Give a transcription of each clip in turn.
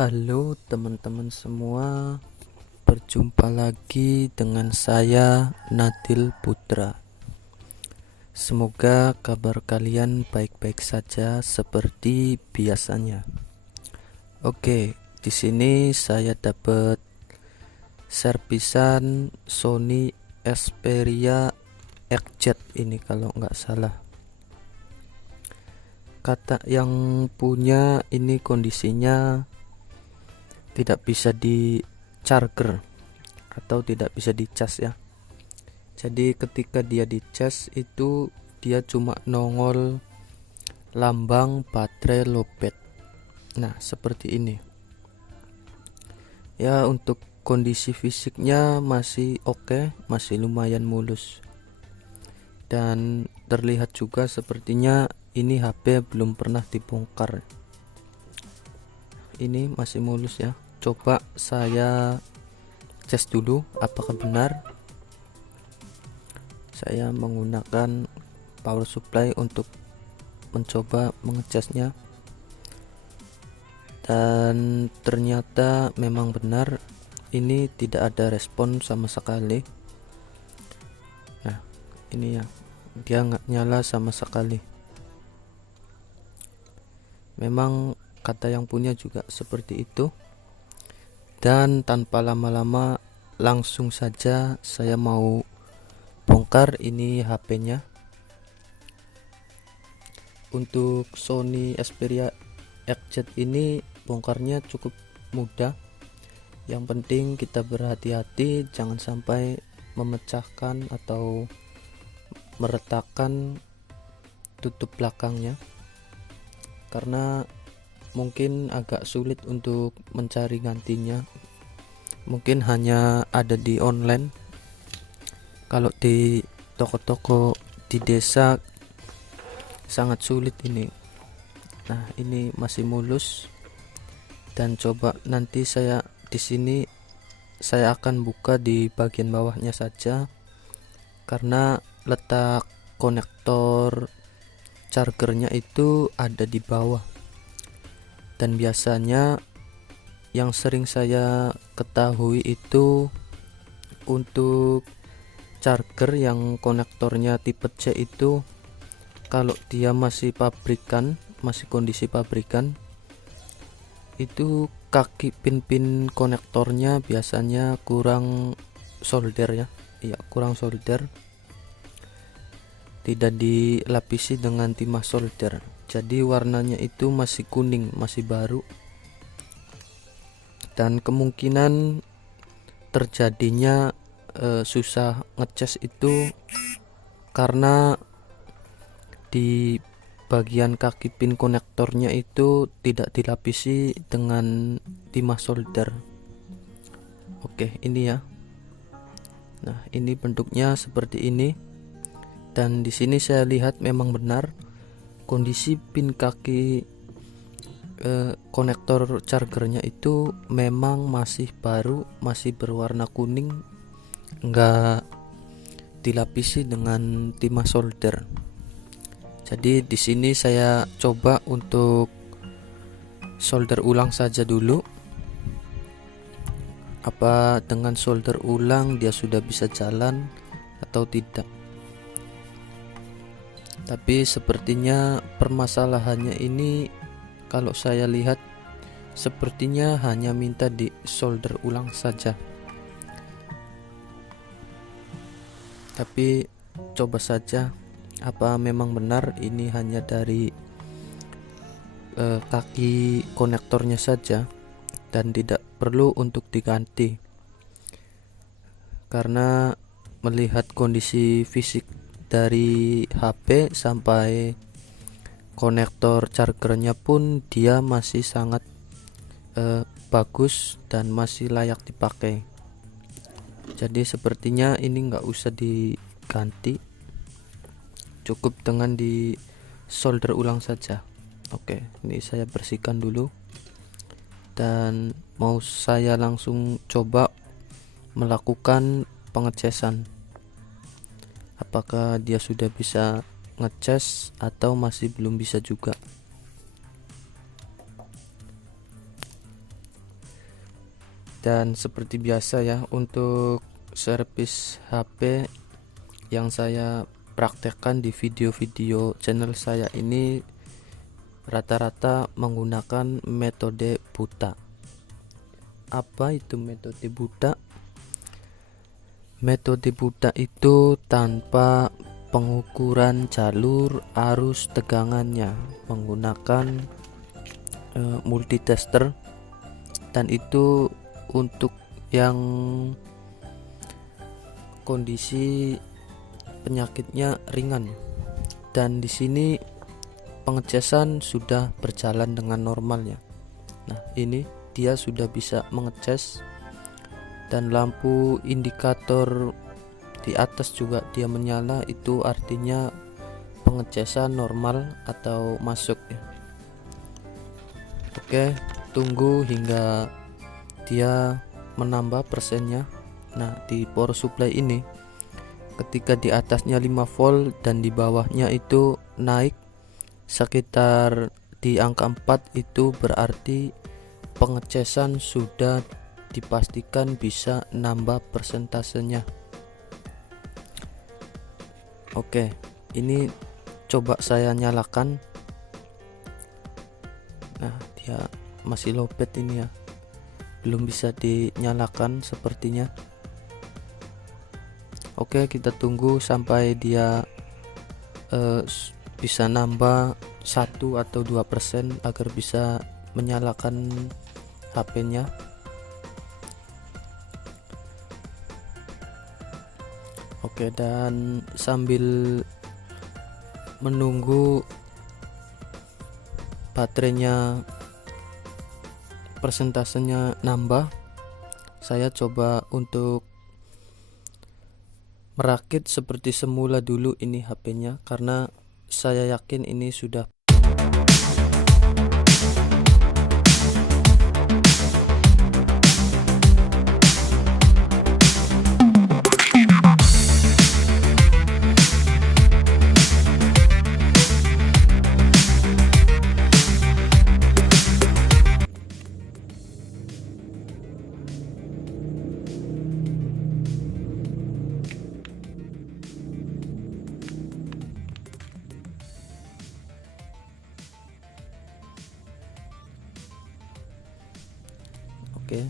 Halo teman-teman semua, berjumpa lagi dengan saya Nadil Putra. Semoga kabar kalian baik-baik saja seperti biasanya. Oke, di sini saya dapat servisan Sony Xperia XZ ini kalau nggak salah. Kata yang punya ini kondisinya tidak bisa di charger atau tidak bisa dicas ya. Jadi ketika dia dicas itu dia cuma nongol lambang baterai lowbat. Nah, seperti ini. Ya, untuk kondisi fisiknya masih oke, masih lumayan mulus. Dan terlihat juga sepertinya ini HP belum pernah dibongkar. Ini masih mulus ya. Coba saya cek dulu apakah benar. Saya menggunakan power supply untuk mencoba mengecasnya, dan ternyata memang benar ini tidak ada respon sama sekali. Nah, ini ya, dia nggak nyala sama sekali. Memang kata yang punya juga seperti itu. Dan tanpa lama-lama langsung saja saya mau bongkar ini HP-nya. Untuk Sony Xperia XZ ini bongkarnya cukup mudah. Yang penting kita berhati-hati jangan sampai memecahkan atau meretakkan tutup belakangnya, karena mungkin agak sulit untuk mencari gantinya. Mungkin hanya ada di online. Kalau di toko-toko di desa sangat sulit ini. Nah, ini masih mulus. Dan coba nanti saya di sini saya akan buka di bagian bawahnya saja, karena letak konektor chargernya itu ada di bawah. Dan biasanya yang sering saya ketahui itu untuk charger yang konektornya tipe C itu, kalau dia masih pabrikan, masih kondisi pabrikan, itu kaki pin-pin konektornya biasanya kurang solder ya. Iya, kurang solder. Tidak dilapisi dengan timah solder. Jadi warnanya itu masih kuning, masih baru. Dan kemungkinan terjadinya susah ngecas itu karena di bagian kaki pin konektornya itu tidak dilapisi dengan timah solder. Oke, ini ya. Nah, ini bentuknya seperti ini. Dan di sini saya lihat memang benar kondisi pin kaki konektor chargernya itu memang masih baru, masih berwarna kuning, enggak dilapisi dengan timah solder. Jadi di sini saya coba untuk solder ulang saja dulu. Apa dengan solder ulang dia sudah bisa jalan atau tidak? Tapi sepertinya permasalahannya ini, kalau saya lihat sepertinya hanya minta di solder ulang saja. Tapi coba saja apa memang benar ini hanya dari kaki konektornya saja dan tidak perlu untuk diganti. Karena melihat kondisi fisik dari HP sampai konektor chargernya pun dia masih sangat bagus dan masih layak dipakai. Jadi sepertinya ini nggak usah diganti, cukup dengan di solder ulang saja. Oke, ini saya bersihkan dulu dan mau saya langsung coba melakukan pengecasan. Apakah dia sudah bisa ngecas atau masih belum bisa juga. Dan seperti biasa ya, untuk servis HP yang saya praktekkan di video-video channel saya ini rata-rata menggunakan metode buta. Apa itu metode buta? Metode buta itu tanpa pengukuran jalur arus tegangannya, menggunakan multitester, dan itu untuk yang kondisi penyakitnya ringan. Dan di sini pengecasan sudah berjalan dengan normalnya. Nah, ini dia sudah bisa mengecas, dan lampu indikator di atas juga dia menyala, itu artinya pengecasan normal atau masuk ya. Oke, tunggu hingga dia menambah persennya. Nah, di power supply ini ketika di atasnya 5 volt dan di bawahnya itu naik sekitar di angka 4, itu berarti pengecasan sudah dipastikan bisa nambah persentasenya. Oke, ini coba saya nyalakan. Nah, dia masih low pad ini ya, belum bisa dinyalakan sepertinya. Oke, kita tunggu sampai dia bisa nambah 1 atau 2% agar bisa menyalakan HP-nya. Oke, dan sambil menunggu baterainya persentasenya nambah, saya coba untuk merakit seperti semula dulu ini HP-nya, karena saya yakin ini sudah oke.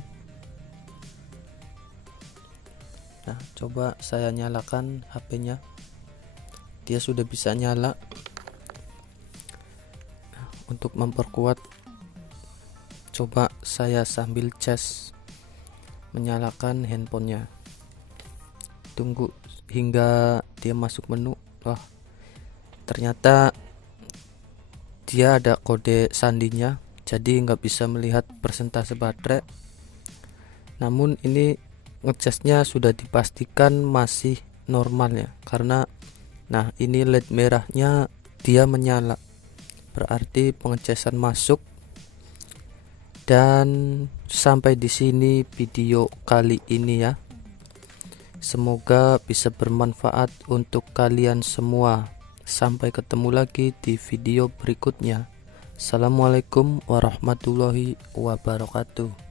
Nah, coba saya nyalakan HP-nya. Dia sudah bisa nyala. Nah, untuk memperkuat, coba saya sambil cas menyalakan handphonenya. Tunggu hingga dia masuk menu. Wah, ternyata dia ada kode sandinya, jadi nggak bisa melihat persentase baterai. Namun ini ngecasnya sudah dipastikan masih normal ya, karena nah ini LED merahnya dia menyala, berarti pengecasan masuk. Dan sampai di sini video kali ini ya. Semoga bisa bermanfaat untuk kalian semua. Sampai ketemu lagi di video berikutnya. Assalamualaikum warahmatullahi wabarakatuh.